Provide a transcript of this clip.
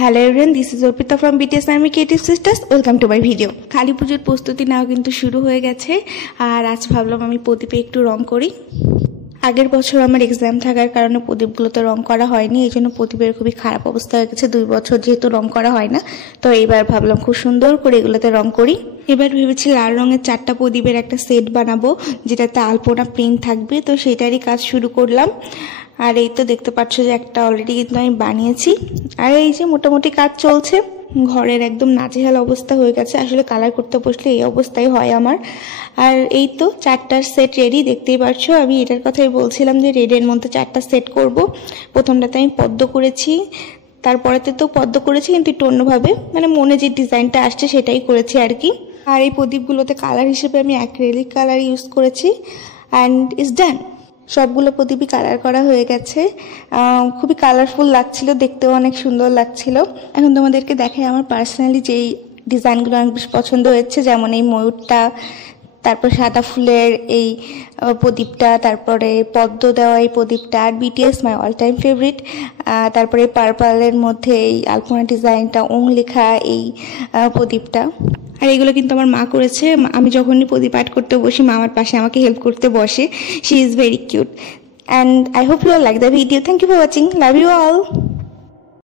Hello everyone, this is Arpita from BTS army creative sisters. Welcome to my video. Kali পুজোর প্রস্তুতি নেওয়া কিন্তু শুরু হয়ে গেছে, আর আজ ভাবলাম আমি প্রদীপে একটু রং করি। আগের বছর আমার এক্সাম থাকার কারণে প্রদীপগুলোতে রং করা হয়নি, এই জন্য প্রদীপের খুবই খারাপ অবস্থা হয়ে গেছে। 2 বছর যেহেতু রং করা হয় না, তো এইবার ভাবলাম খুব সুন্দর করে এগুলোতে রং করি। এবার ভেবেছি লাল রঙের 4টা প্রদীপের একটা সেট বানাবো, যেটাতে আলপনা প্রিন্ট থাকবে। তো সেটারই কাজ শুরু করলাম। আর এই তো দেখতে পাচ্ছ যে একটা অলরেডি কিন্তু আমি বানিয়েছি, আর এই যে মোটামুটি কাজ চলছে। ঘরের একদম নাজেহাল অবস্থা হয়ে গেছে, আসলে কালার করতে বসলে এই অবস্থাই হয় আমার। আর এই তো 4টার সেট রেডি, দেখতেই পাচ্ছ। আমি এটার কথাই বলছিলাম যে রেডের মধ্যে 4টা সেট করব। প্রথমটাতে আমি পদ্ম করেছি, তারপরেতে তো পদ্ম করেছি কিন্তু একটু অন্যভাবে, মানে মনে যে ডিজাইনটা আসছে সেটাই করেছি আর কি। আর এই প্রদীপগুলোতে কালার হিসেবে আমি অ্যাক্রিলিক কালার ইউজ করেছি, অ্যান্ড ইজ ডান। সবগুলো প্রদীপই কালার করা হয়ে গেছে। খুবই কালারফুল লাগছিল, দেখতেও অনেক সুন্দর লাগছিল। এখন তোমাদেরকে দেখাই আমার পার্সোনালি যেই ডিজাইনগুলো অনেক বেশি পছন্দ হয়েছে, যেমন এই ময়ূরটা, তারপর সাদা ফুলের এই প্রদীপটা, তারপরে পদ্ম দেওয়া এই প্রদীপটা, আর BTS my all time favourite. তারপরে পার্পলের মধ্যে এই আলপনা ডিজাইনটা, ওং লেখা এই প্রদীপটা। আর এগুলো কিন্তু আমার মা করেছে। আমি যখনই প্রদীপ পাঠ করতে বসি, মা আমার পাশে আমাকে হেল্প করতে বসে। She is very cute, and I hope you all like the video. Thank you for watching. Love you all.